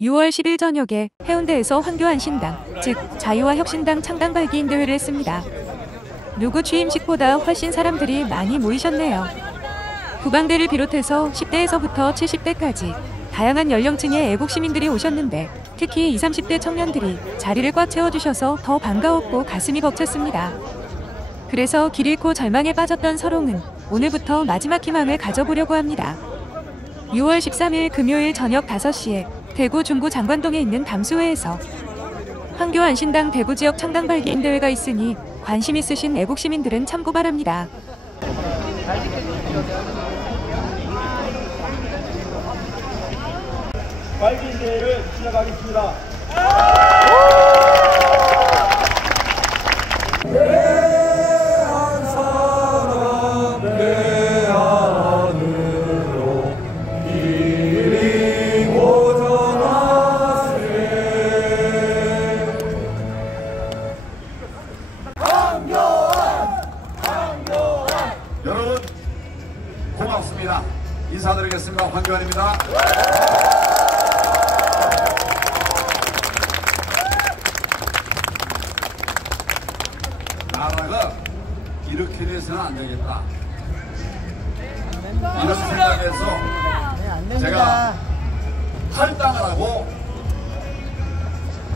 6월 10일 저녁에 해운대에서 황교안신당, 즉 자유와 혁신당 창당 발기인 대회를 했습니다. 누구 취임식보다 훨씬 사람들이 많이 모이셨네요. 구방대를 비롯해서 10대에서부터 70대까지 다양한 연령층의 애국시민들이 오셨는데 특히 20, 30대 청년들이 자리를 꽉 채워주셔서 더 반가웠고 가슴이 벅찼습니다. 그래서 길 잃고 절망에 빠졌던 서롱은 오늘부터 마지막 희망을 가져보려고 합니다. 6월 13일 금요일 저녁 5시에 대구 중구 장관동에 있는 담수회에서 황교안신당 대구지역 창당 발기인 대회가 있으니 관심 있으신 애국시민들은 참고 바랍니다. 발기인 대회를 시작하겠습니다. 여러분 고맙습니다. 인사드리겠습니다. 황교안입니다. 나라가 이렇게 돼서는 안 되겠다. 이런 생각에서 제가 탈당을 하고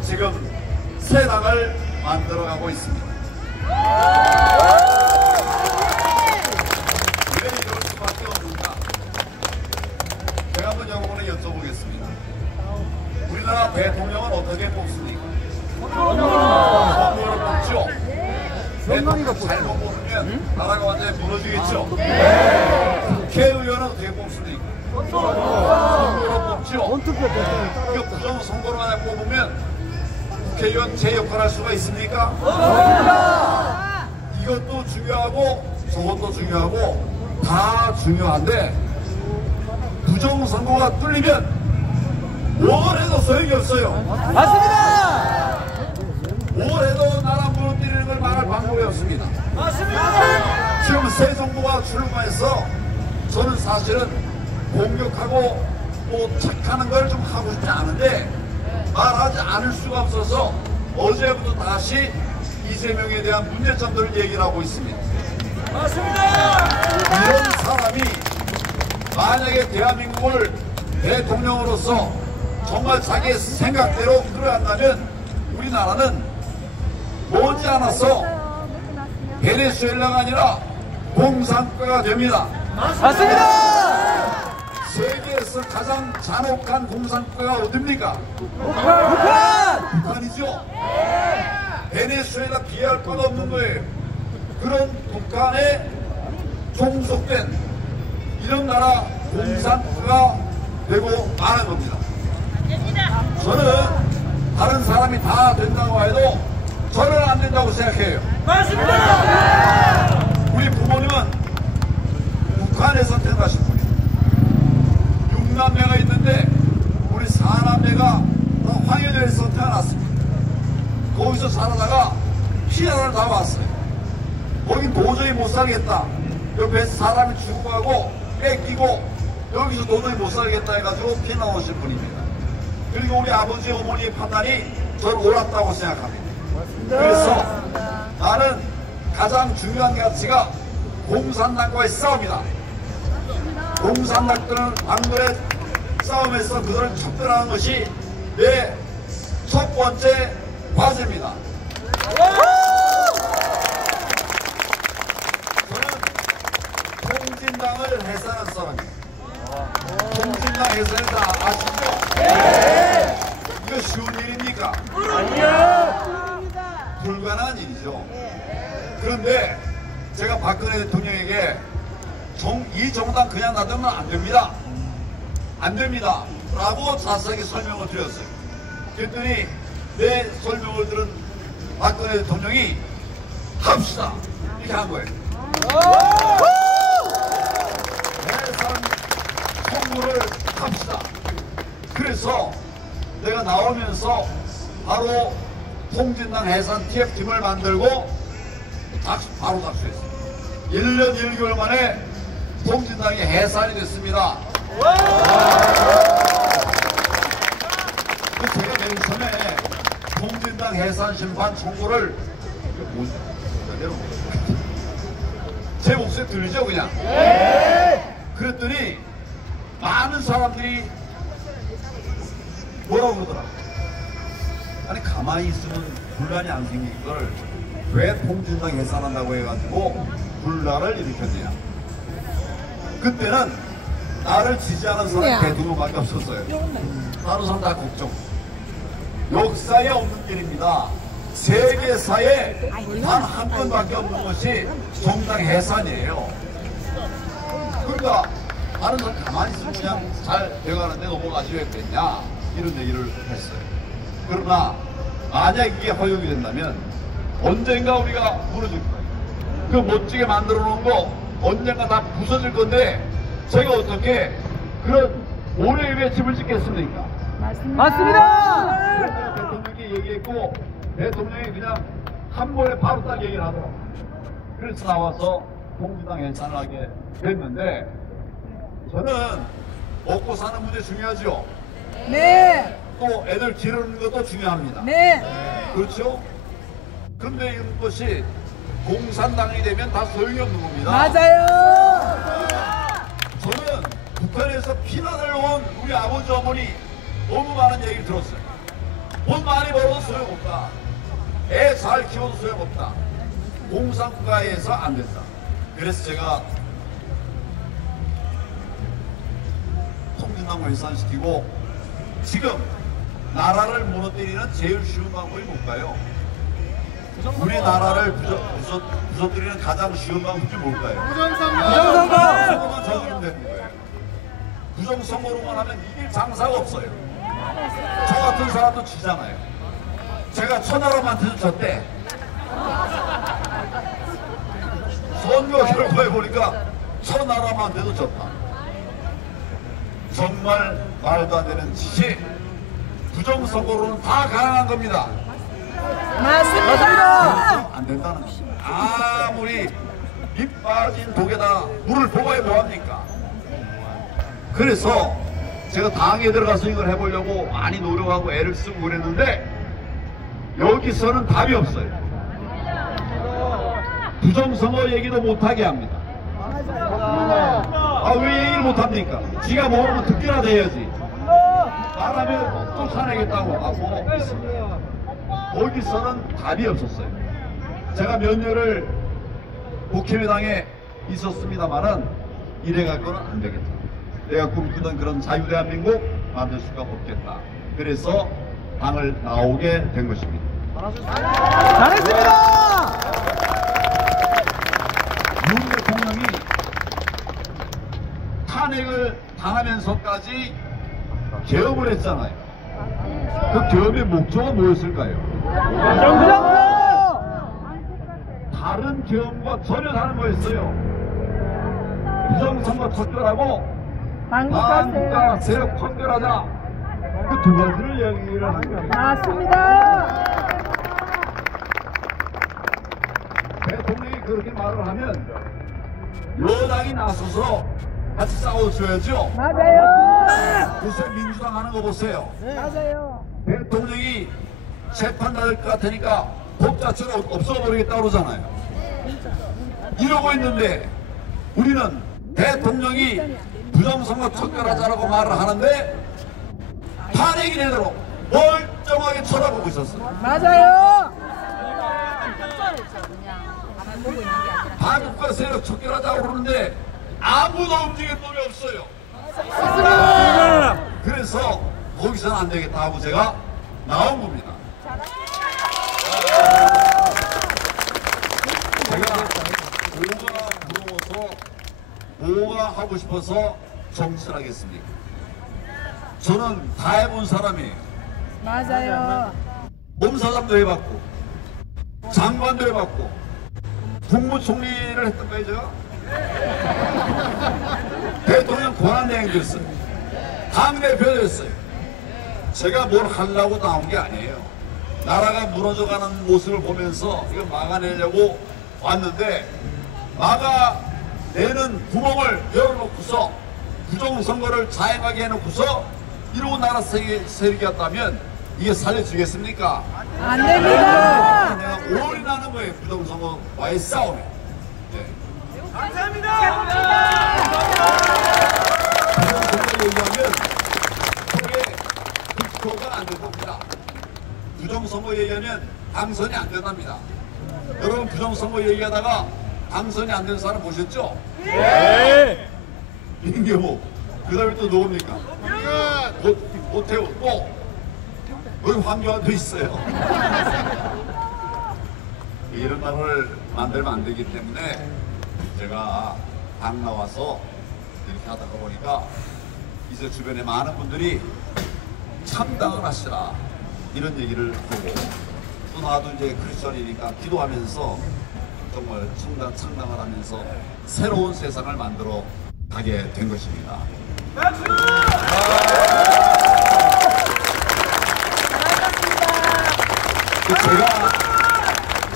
지금 새 당을 만들어가고 있습니다. 왜 이럴 수밖에 없는가? 제가 한번 여러분에 여쭤보겠습니다. 우리나라 대통령은 어떻게 뽑습니까? 선거로 뽑죠? 대통령 잘못 뽑으면 나라가 완전히 무너지겠죠? 국회의원은 어떻게 뽑습니까? 선거로 뽑죠? 그 부정선거로 하나 뽑으면 국회의원 제 역할을 할 수가 있습니까? 이것도 중요하고 저것도 중요하고 다 중요한데 부정선거가 뚫리면 뭘 해도 소용이 없어요. 맞습니다. 뭘 해도 나라 무너뜨리는 걸 막을 방법이 없습니다. 맞습니다. 지금 새 정부가 출마해서 저는 사실은 공격하고 또 착하는 걸 좀 하고 싶지 않은데 말하지 않을 수가 없어서 어제부터 다시 이재명에 대한 문제점들을 얘기를 하고 있습니다. 맞습니다. 이런 사람이 만약에 대한민국을 대통령으로서 정말 자기의 생각대로 끌어간다면 우리나라는 머지않아서 베네수엘라가 아니라 공산국가가 됩니다. 맞습니다. 세계에서 가장 잔혹한 공산국가가 어딥니까? 북한이죠. 베네수엘라 비할 것 없는 거예요. 그런 북한에 종속된 이런 나라 공산국가가 되고 마는 겁니다. 저는 다른 사람이 다 된다고 해도 저는 안 된다고 생각해요. 맞습니다. 우리 부모님은 북한에서 태어나신 분이에요. 6남매가 있는데 우리 4남매가 황해도에서 태어났습니다. 거기서 살아다가 피난을 다 왔어요. 거긴 도저히 못 살겠다. 옆에서 사람이 죽어가고 뺏기고 여기서 도저히 못 살겠다 해가지고 피난 오신 분입니다. 그리고 우리 아버지 어머니의 판단이 저를 옳았다고 생각합니다. 그래서 나는 가장 중요한 가치가 공산당과의 싸움이다. 공산당들의 싸움에서 그들을 척결하는 것이 내 첫 번째 과제입니다. 저는 통진당을 해산한 사람입니다. 통진당 해산을 다 아시죠? 네. 이거 쉬운 일입니까? 아니요. 불가능한 일이죠. 그런데 제가 박근혜 대통령에게 이 정당 그냥 놔두면 안 됩니다. 안 됩니다. 라고 자세하게 설명을 드렸어요. 그랬더니 내 설명을 들은 박근혜 대통령이 합시다. 이렇게 한 거예요. 해산 청구를 합시다. 그래서 내가 나오면서 바로 통진당 해산 TF팀을 만들고 바로 작수했어요. 1년 1개월 만에 통진당이 해산이 됐습니다. 제가 맨 처음에 통진당 해산 심판 청구를 제 목소리 들리죠 그냥? 그랬더니 많은 사람들이 뭐라고 그러더라고. 아니 가만히 있으면 분란이 안 생긴 걸 왜 통진당 해산한다고 해가지고 분란을 일으켰냐. 그때는 나를 지지하는 사람이 대통령밖에 없었어요. 다른 사람 다 걱정. 역사에 없는 일입니다. 세계사에 단 한 번밖에 없는 것이 정당 해산이에요. 그러니까 다른 사람 가만히 있으면 그냥 잘 돼가는데 넘어가지 왜 그랬냐 이런 얘기를 했어요. 그러나 만약 이게 허용이 된다면 언젠가 우리가 무너질 거예요. 그 멋지게 만들어 놓은 거 언젠가 다 부서질 건데 제가 어떻게 그런 오래의 외침을 짓겠습니까? 맞습니다. 대통령이 얘기했고 대통령이 그냥 한 번에 바로 딱 얘기를 하더라고요. 그래서 나와서 통진당 해산을 하게 됐는데 저는 먹고 사는 문제 중요하죠. 네. 또 애들 기르는 것도 중요합니다. 네. 그렇죠? 그런데 이것이 공산당이 되면 다 소용이 없는 겁니다. 맞아요. 저는 북한에서 피난을 온 우리 아버지 어머니 너무 많은 얘기를 들었어요. 돈 많이 벌어도 소용없다. 애 잘 키워도 소용없다. 공산국가에서 안 된다. 그래서 제가 통진당을 해산시키고 지금 나라를 무너뜨리는 제일 쉬운 방법이 뭘까요? 우리나라를 부서뜨리는 가장 쉬운 방법이 뭘까요? 부정선거만 저지르면 되는 거예요. 부정선거로만 하면 이길 장사가 없어요. 저 같은 사람도 지잖아요. 제가 천하람한테도 졌대. 선거 결과에 보니까 천하람한테도 졌다. 정말 말도 안 되는 짓이 부정선거로는 다 가능한 겁니다. 맞습니다. 안 된다는 거죠. 아무리 밑 빠진 독에다 물을 붓어야 뭐합니까? 그래서 제가 당에 들어가서 이걸 해보려고 많이 노력하고 애를 쓰고 그랬는데 여기서는 답이 없어요. 부정선거 얘기도 못하게 합니다. 아, 왜 얘기를 못합니까? 지가 모르면 듣기라도 해야지. 말하면 쫓아내겠다고 하고 있습니다. 거기서는 답이 없었어요. 제가 몇 년을 국힘의당에 있었습니다만은 이래갈 거는 안 되겠다. 내가 꿈꾸던 그런 자유대한민국 만들 수가 없겠다. 그래서 당을 나오게 된 것입니다. 잘했습니다. 윤 대통령이 탄핵을 당하면서까지 개업을 했잖아요. 그 개업의 목적은 뭐였을까요? 다른 개업과 전혀 다른 거였어요. 부정선거 척결하고 반국가 세력 척결하자. 그 두 가지를 얘기를 한 거예요. 맞습니다. 대통령이 그렇게 말을 하면 여당이 나서서 같이 싸워줘야죠. 맞아요. 요새 민주당 하는 거 보세요. 맞아요. 대통령이 재판 받을 것 같으니까 법 자체가 없어버리겠다고 그러잖아요. 이러고 있는데 우리는 대통령이 부정선거 척결하자라고 말을 하는데 탄핵이 되도록 멀쩡하게 쳐다보고 있었어요. 맞아요. 반국가 세력 척결하자고 그러는데 아무도 움직일 놈이 없어요. 그래서 거기서는 안 되겠다 하고 제가 나온 겁니다. 제가 뭐가 부러워서 뭐가 하고 싶어서 정치를 하겠습니까? 저는 다 해본 사람이에요. 맞아요. 검사장도 해봤고 장관도 해봤고 국무총리를 했던 거예요. 제가 대통령 권한대행 됐어요. 당대표 됐어요. 제가 뭘 하려고 나온 게 아니에요. 나라가 무너져가는 모습을 보면서 이걸 막아내려고 왔는데 막아내는 구멍을 열어놓고서 부정선거를 자행하게 해놓고서 이러고 나라 세력이었다면 이게 살려주겠습니까? 안 됩니다. 내가 올인하는 거예요. 부정선거와의 싸움에. 네. 부정선거 얘기하면 그게 득표가 안 될 겁니다. 부정선거 얘기하면 당선이 안 된답니다. 여러분 부정선거 얘기하다가 당선이 안 된 사람 보셨죠? 네. 임경호. 그 다음에 또 누굽니까? 오태우. 또 여기 황교안도 있어요. 이런 당을 만들면 안 되기 때문에 제가 당 나와서 이렇게 하다가 보니까 이제 주변에 많은 분들이 참당을 하시라 이런 얘기를 보고 또 나도 이제 크리스천이니까 기도하면서 정말 창당을 하면서 새로운 세상을 만들어 가게 된 것입니다.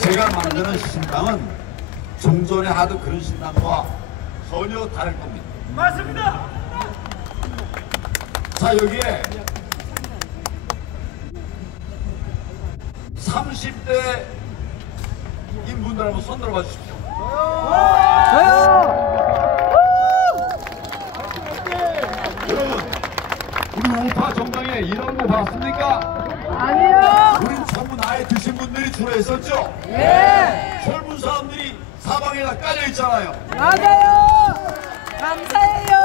제가 만드는 신당은 종전에 하던 그런 신당과 전혀 다를 겁니다. 맞습니다. 자, 여기에 30대 인분들 한번 손 들어봐 주십시오. 여러분, 우리 우파 정당에 이런 거 봤습니까? 아니요. 우린 전부 나이 드신 분들이 주로 있었죠? 예. 젊은 사람들이 사방에 다 깔려 있잖아요. 맞아요. 감사해요.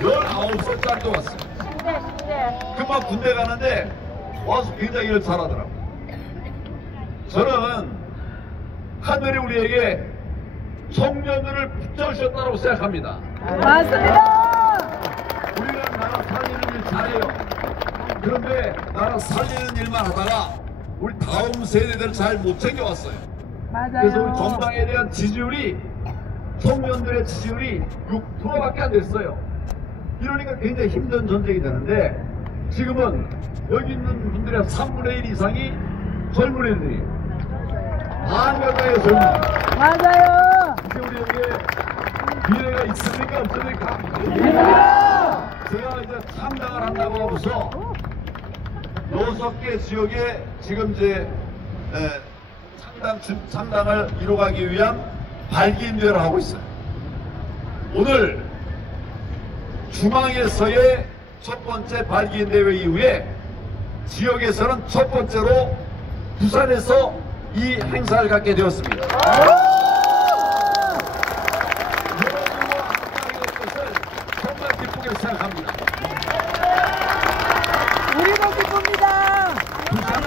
19살도 왔어요. 금방 군대 가는데 와서 굉장히 일 잘하더라고요. 저는 하늘이 우리에게 청년들을 붙여주셨다고 생각합니다. 맞습니다. 우리가 나라 살리는 일 잘해요. 그런데 나라 살리는 일만 하다가 우리 다음 세대들은 잘 못 챙겨왔어요. 그래서 우리 맞아요. 정당에 대한 지지율이 청년들의 지지율이 6%밖에 안 됐어요. 이러니까 굉장히 힘든 전쟁이 되는데 지금은 여기 있는 분들의 3분의 1 이상이 젊은이들이에요. 반 가까이의 젊은이. 맞아요. 이제 우리에게 미래가 있습니까 없습니까? 제가 이제 창당을 한다고 하고서 6개 지역에 지금 이제 창당을 이뤄가기 위한 발기인대회를 하고 있어요. 오늘 중앙에서의 첫 번째 발기인대회 이후에 지역에서는 첫 번째로 부산에서 이 행사를 갖게 되었습니다. 여러분과 함께하게 된 것을 정말 기쁘게 생각합니다. 우리도 기쁩니다. 부산은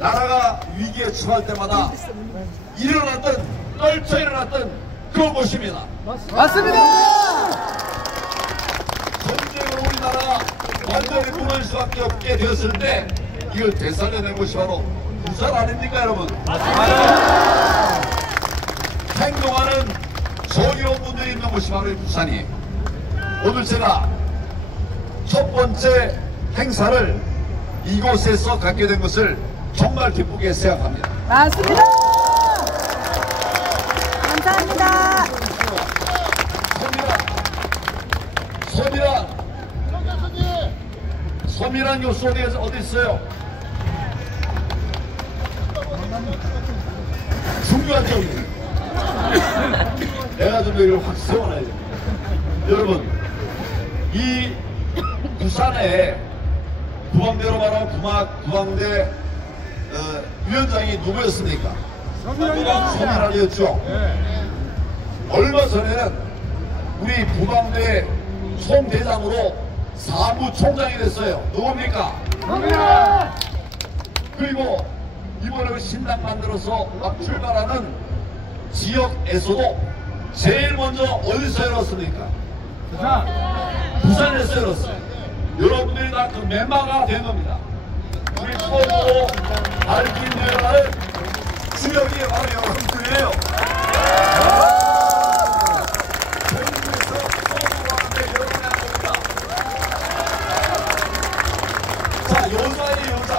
나라가 위기에 처할 때마다 떨쳐 일어났던 그곳입니다. 맞습니다. 전쟁으로 우리나라가 완전히 무너질 수밖에 없게 되었을 때 이걸 되살려낸 것이 바로 부산 아닙니까 여러분? 맞습니다. 행동하는 정의로운 분들이 있는 곳이 바로 이 부산이에요. 오늘 제가 첫 번째 행사를 이곳에서 갖게 된 것을 정말 기쁘게 생각합니다. 맞습니다. 감사합니다. 서미란 교수 어디 있어요? 중요한 점이에요. 내가 좀 여기를 확 세워놔야 됩니다. 여러분, 이 부산에 부방대로 말하면 부방대 위원장이 누구였습니까? 서미란이었죠. 얼마 전에는 우리 부방대 총대장으로 사무총장이 됐어요. 누굽니까? 그리고 이번에 신당 만들어서 막 출발하는 지역에서도 제일 먼저 어디서 열었습니까? 부산에서 열었어요. 여러분들이 다 그 멤버가 된 겁니다. 우리 처음으로 밝힌 대회를 주역이 바로 여러분들이에요. 전국에서 처음으로 하는데 여러분의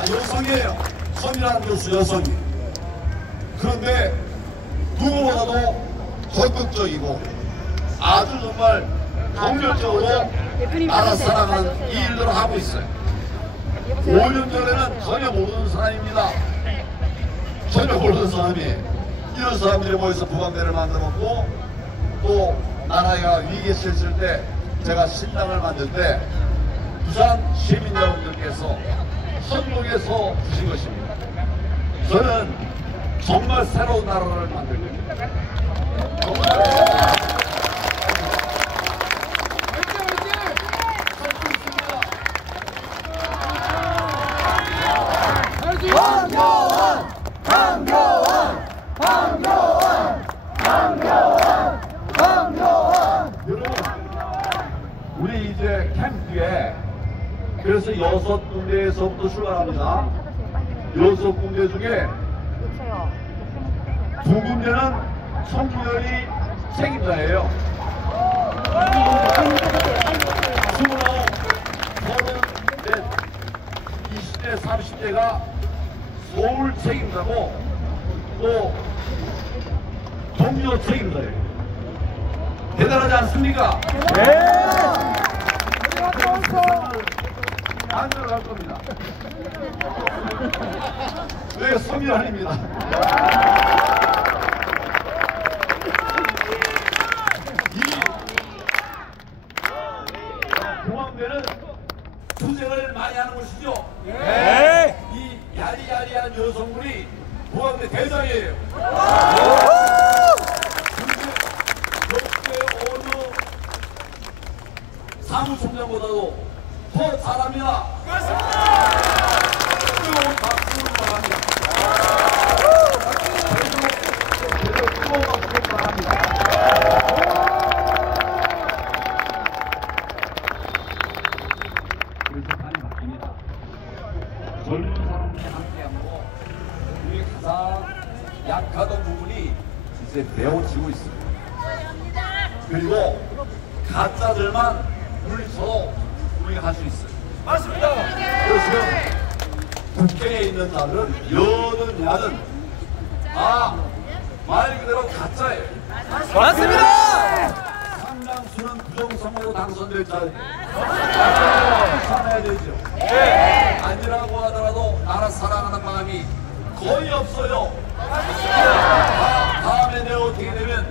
여성이에요. 선이라는 교수 여성이. 그런데 누구보다도 적극적이고 아주 정말 정열적으로 나라 사랑하는 이 일들을 하고 있어요. 5년 전에는 전혀 모르는 사람입니다. 전혀 모르는 사람이에요. 이런 사람들이 모여서 부방대를 만들었고, 또 나라가 위기에 처했을 때 제가 신당을 만들 때 부산 시민 여러분들께서 선동해서 주신 것입니다. 저는 정말 새로운 나라를 만들 겁니다. 황교안! 황교안! 황교안! 황교안! 황교안! 여러분, 우리 이제 캠프에 그래서 6군데에서부터 출발합니다. 6군데 중에 2군데는 청구열이 책임자예요. 29, 30, 20대, 30대가 서울 책임자고 또 동료 책임자예요. 대단하지 않습니까? 안전을 할 겁니다. 왜 섬이 아닙니다. 이 공항대는 투쟁을 많이 하는 곳이죠. 이 야리야리한 여성분이 공항대 대장이에요. 근데 어느 사무총장보다도 더 잘합니다. 뜨거운 박수를 바랍니다. 뜨거운 박수를 바랍니다. 그래서 많이 바뀝니다. 젊은 사람들이 함께하고 우리 가장 약하던 부분이 이제 배워지고 있습니다. 그리고 가짜들만 물리쳐도 우리가 할 수 있어요. 맞습니다. 그래서 국회에 있는 자들은 여든 야든 말 그대로 가짜예요. 맞습니다! 상당수는 부정선거로 당선될 자들이에요. 참아야 되죠. 아니라고 하더라도 나라 사랑하는 마음이 거의 없어요. 다음에 내가 어떻게 되면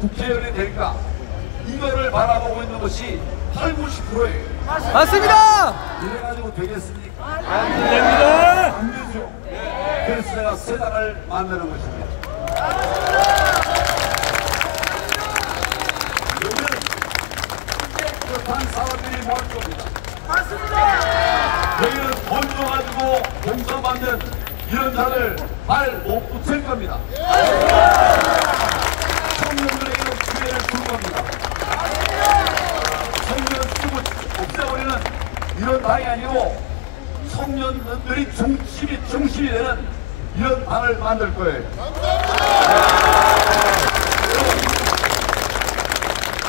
국회의원이 될까? 이거를 바라보고 있는 것이 80, 90%예요. 맞습니다! 이래가지고 되겠습니까? 안 됩니다! 안 되죠. 그래서 제가 세당을 만드는 것입니다. 여기는 깨끗한 사람들이 모일 겁니다. 맞습니다! 여기는 돈 줘가지고 공사 만든 이런 자를 발 못 붙일 겁니다. 청년들에게 기회를 줄 겁니다. 청년 쓰고 없애버리는 이런 당이 아니고 청년들이 중심이 되는 이런 당을 만들 거예요.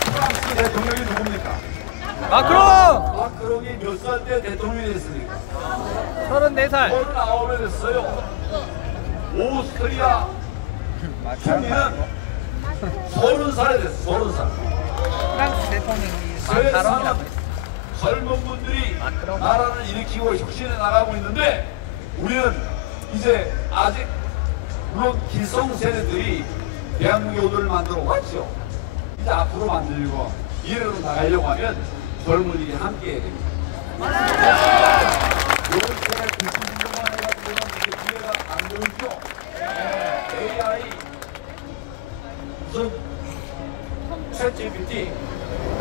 프랑스 대통령이 누굽니까? 마크롱! 마크롱이 몇 살 때 대통령이 됐습니까? 34살. 39에 됐어요. 오스트리아 총리는 30살에 됐어. 30살. 프랑스 대통령이 세상은 젊은 분들이 나라를 일으키고 혁신해 나가고 있는데 우리는 이제 아직 물론 기성세대들이 대한민국 오늘을 만들어 왔죠. 이제 앞으로 만들고 이래로 나가려고 하면 젊은이들이 함께 해야 됩니다. 요새 90년 만에 같은 기회가 안 보이죠. AI 무슨 챗GPT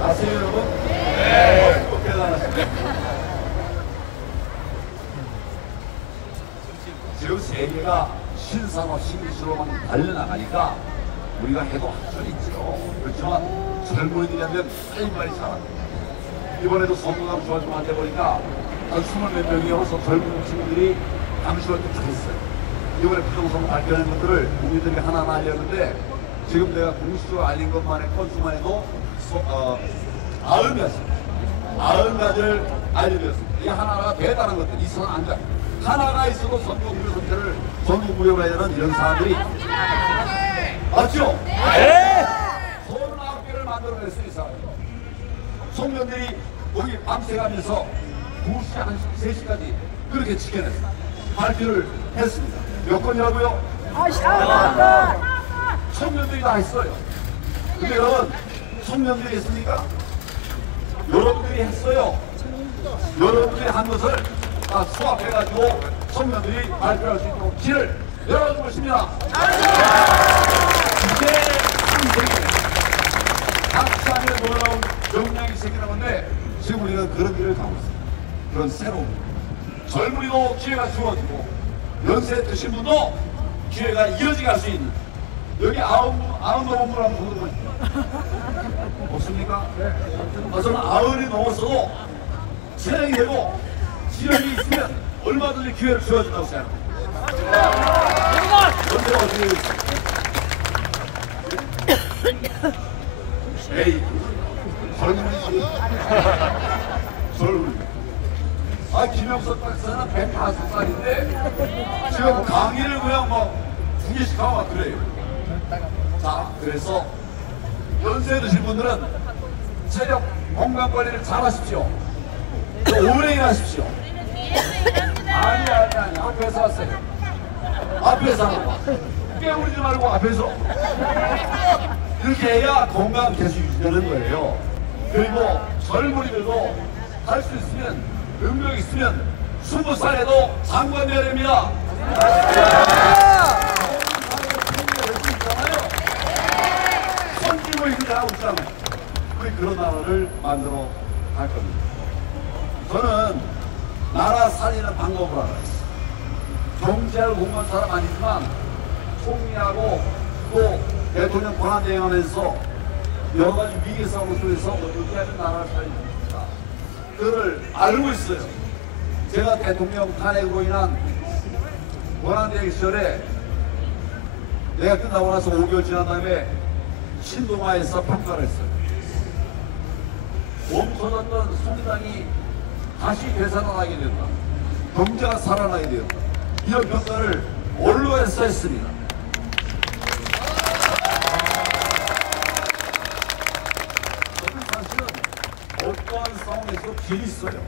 아세요 여러분? 네. 대단하십니다. 지금 세계가 신산업 신기술로만 달려나가니까 우리가 해도 할 수 있죠. 그렇지만 젊은이들한테 빨리빨리 잘합니다. 이번에도 선거가 좋아지면 안 돼 보니까 한 20몇 명이 와서 젊은 친구들이 당시를 또 했어요. 이번에 부정선거 발표하는 것들을 국민들이 하나하나 알렸는데 지금 내가 공식적으로 알린 것만의 건수만 해도 90가지를 알려드렸습니다. 이 하나가 대단한 것들 있어서는 안 돼. 하나가 있어도 선거구역 선택을 전국구역으로 해야 되는 이런 사람들이 맞죠? 네. 39개를 만들어낼 수 있어요. 청년들이 거기 밤새가면서 2시, 1시, 3시까지 그렇게 지켜냈어요. 발표를 했습니다. 몇 건이라고요? 청년들이 다 했어요. 근데 여러분, 청년들이 했습니까? 여러분들이 했어요. 여러분들이 한 것을 다 수합해가지고 청년들이 발표할 수 있도록 길을 열어준 것입니다. 이게 상생이에요. 각자의 놀라운 역량이 생기는 건데 지금 우리는 그런 길을 가고 있습니다. 그런 새로운 젊은이도 기회가 주어지고 연세 드신 분도 기회가 이어지게 할 수 있는 여기 99분 한번 보는 없습니까? 저는 90이 넘었어도 체력이 되고 지력이 있으면 얼마든지 기회를 주어진다고 생각합니다. 연세가 어떻게 되겠어요? 에이, 젊은이지. 젊은이. 김영석 박사는 105살인데 지금 강의를 그냥 뭐 2개씩 하고 막 그래요. 자, 그래서 연세 드신 분들은 체력 건강 관리를 잘 하십시오. 오래 일하십시오. 아니, 앞에서 하세요. 앞에서 하고 깨우리지 말고 앞에서 이렇게 해야 건강 계속 유지되는 거예요. 그리고 젊은이들도 할 수 있으면 능력 있으면 20살에도 장관 되어야 됩니다. 선진국 이렇게 하고 있잖아요. 우리 그런 나라를 만들어 갈 겁니다. 저는 나라 살리는 방법을 알아요. 경제를 공부한 사람 아니지만 총리하고 또 대통령 권한대행하면서 여러 가지 위기 상황 속에서 어떻게 하면 나라를 살립니다. 그걸 알고 있어요. 제가 대통령 탄핵으로 인한 권한대행 시절에 내가 끝나고 나서 5개월 지난 다음에 신동아에서 평가를 했어요. 멈춰졌던 성장이 다시 되살아나게 된다. 경제가 살아나게 된다. 이런 평가를 언론에서 했습니다. 저는 사실은 어떠한 상황에서 길이 있어요.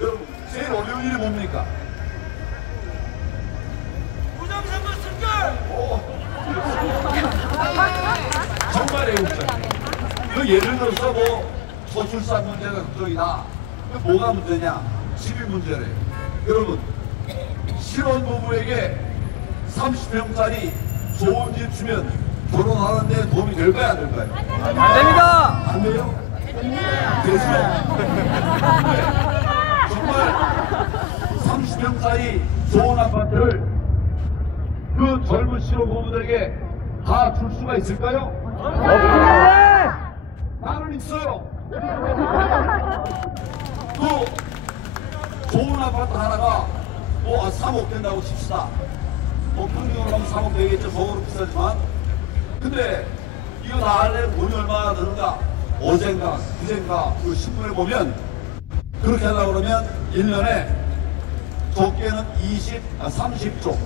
여러분, 제일 어려운 일이 뭡니까? 부정선거 승결! 정말 애국자예요. 그 예를 들어서 뭐 저출산 문제가 걱정이다. 그 뭐가 문제냐? 집이 문제래요. 여러분, 신혼부부에게 30평짜리 좋은 집 주면 결혼하는 데 도움이 될까요? 안 될까요? 안 됩니다! 안 돼요? 되죠? 정말 30평짜리 좋은 아파트를 그 젊은 신혼부부들에게 다 줄 수가 있을까요? 없습니다! 나는 있어요. 그 좋은 아파트 하나가 뭐 3억 된다고 칩시다. 뭐 평균으로 하면 3억 되겠죠. 거기로 비싸지만. 근데 이거 다 하려면 돈이 얼마나 드는가? 어젠가, 그젠가 그 신문에 보면 그렇게 하려고 그러면 1년에 적게는 30조,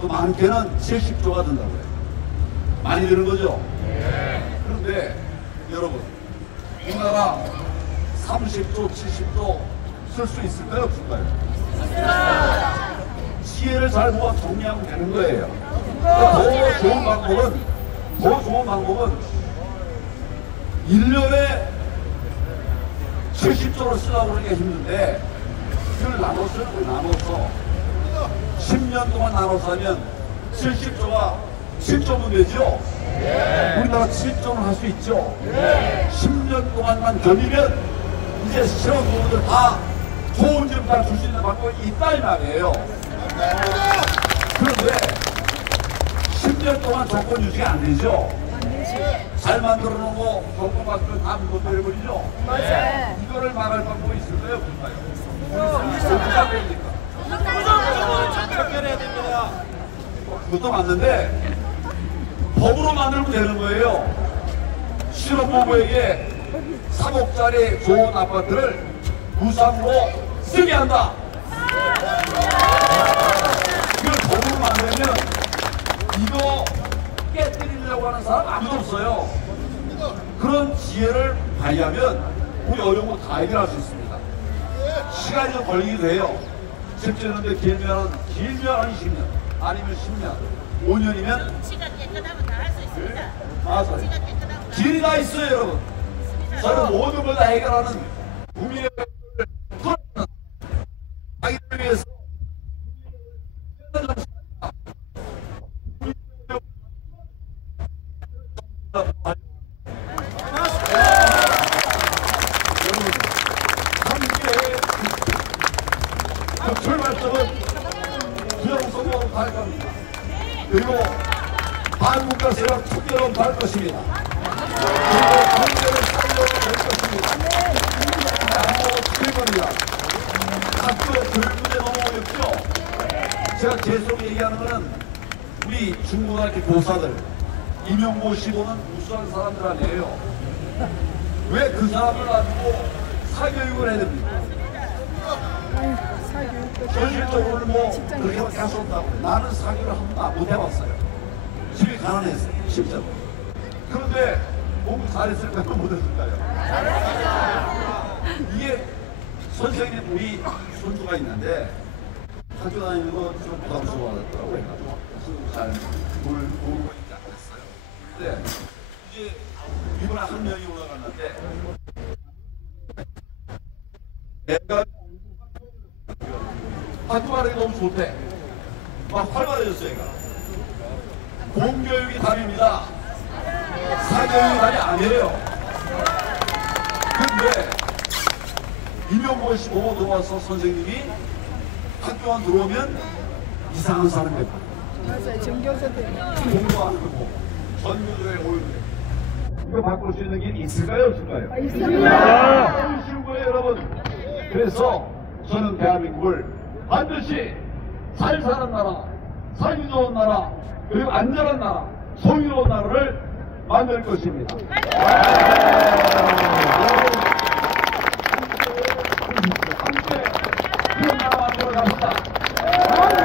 또 많게는 70조가 든다고 해요. 많이 드는 거죠? 그런데 여러분, 우리나라 30조, 70조 쓸 수 있을까요? 없을까요? 지혜를 잘 모아 정리하면 되는 거예요. 더 좋은 방법은 1년에 70조를 쓰려고 그러기가 힘든데 그걸 나눠서 10년 동안 나눠서 하면 70조가 7조면 되죠? 우리나라 7조는 할 수 있죠? 10년 동안만 견디면 이제 실업부분들 다 좋은 집 다 줄 수 있는 방법이 있다 이 말이에요. 그런데 10년 동안 정권 유지가 안 되죠? 잘 만들어 놓은 거 정권 받으면 다 무너뜨려버리죠? 이거를 막을 방법이 있을까요? 없을까요? 어떻게 됩니까? 척결해야 됩니다. 그것도 맞는데 법으로 만들면 되는 거예요. 신혼부부에게 3억짜리 좋은 아파트를 무상으로 쓰게 한다. 이걸 적으면 안 되면 이거 깨뜨리려고 하는 사람 아무도 없어요. 그런 지혜를 발휘하면 우리 어려운 거 다 해결할 수 있습니다. 시간이 좀 걸리기도 해요. 집주는데 길면 한 20년, 아니면 10년, 5년이면 치가 깨끗하면 다 할 수 있습니다. 맞아요. 치가 깨끗하면 길이 다 있어요, 여러분. 저는 모든 걸 다 해결하는 국민의 풀어내는 자기를 위해서 그 출발점은 부정선거로 갈 겁니다. 그리고 한국과 세력 투개로 갈 것입니다. 그리고 경제를 살려고 될 것입니다. 안보 지킬 겁니다. 학교 교육문제 너무 어렵죠? 제가 계속 얘기하는 거는 우리 중고등학교 교사들, 임용고 시도는 우수한 사람들 아니에요. 왜 그 사람을 가지고 사교육을 해야 됩니까? 현실적으로 뭐 그렇게밖에 할 수 없다고. 나는 사교를 한 번도 못 해봤어요. 집이 가난했어요, 실제로. 그런데 공부 잘했을까요? 못했을까요? 이게 선생님, 우리 손주가 있는데 학교 다니는 거 좀 부담스러워하더라고요. 해가지고 잘 모르고 있지 않았어요. 근데 이제 이번에 한 명이 올라갔는데 내가 학교 가는 게 너무 좋대. 막 활발해졌어, 얘가. 공교육이 답입니다. 사교육이 답이 아니에요. 근데 임용고 씨 보고 들어와서 선생님이 학교만 들어오면 이상한 사람 됩니다. 맞아요. 전교조들. 공부하는 거고 전교조에 오르는 이거 바꿀 수 있는 길이 있을까요? 없을까요? 있습니다. 너무 쉬운 거예요, 여러분. 그래서 저는 대한민국을 반드시 잘 사는 나라, 살기 좋은 나라, 그리고 안전한 나라, 성의로운 나라를 만들 것입니다. 함께 그런 나라 만들어 갑시다.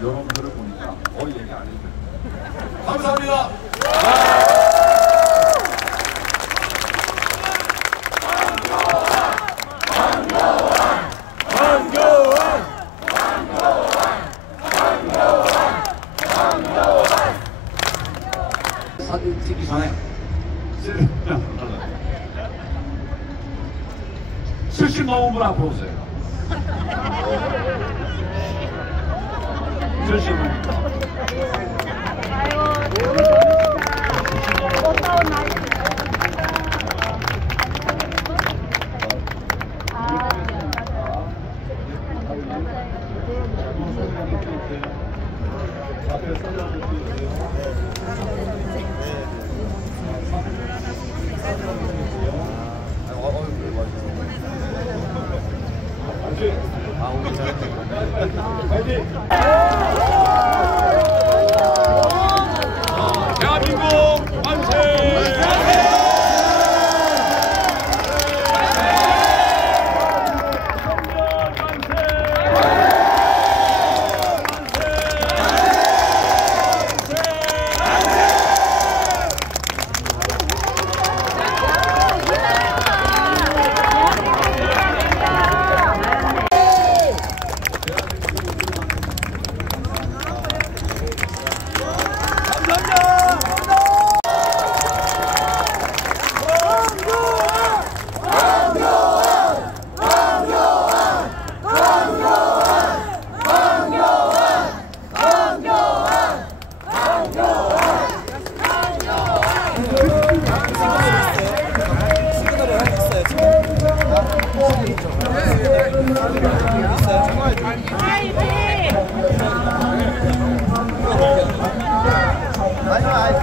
여러분들을 보니까 얘기 안 해도 감사합니다. 사진 찍기 전에 70 넘은 분 앞으로 오세요. 70분. 대한민국 만세!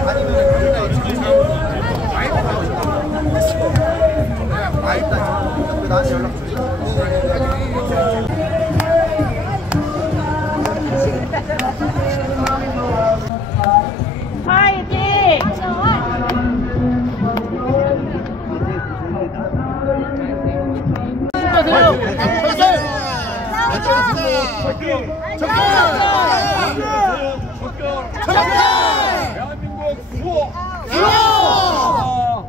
아니면 나한테 연락 줘. 화이팅! 대한민국 수호! 수호!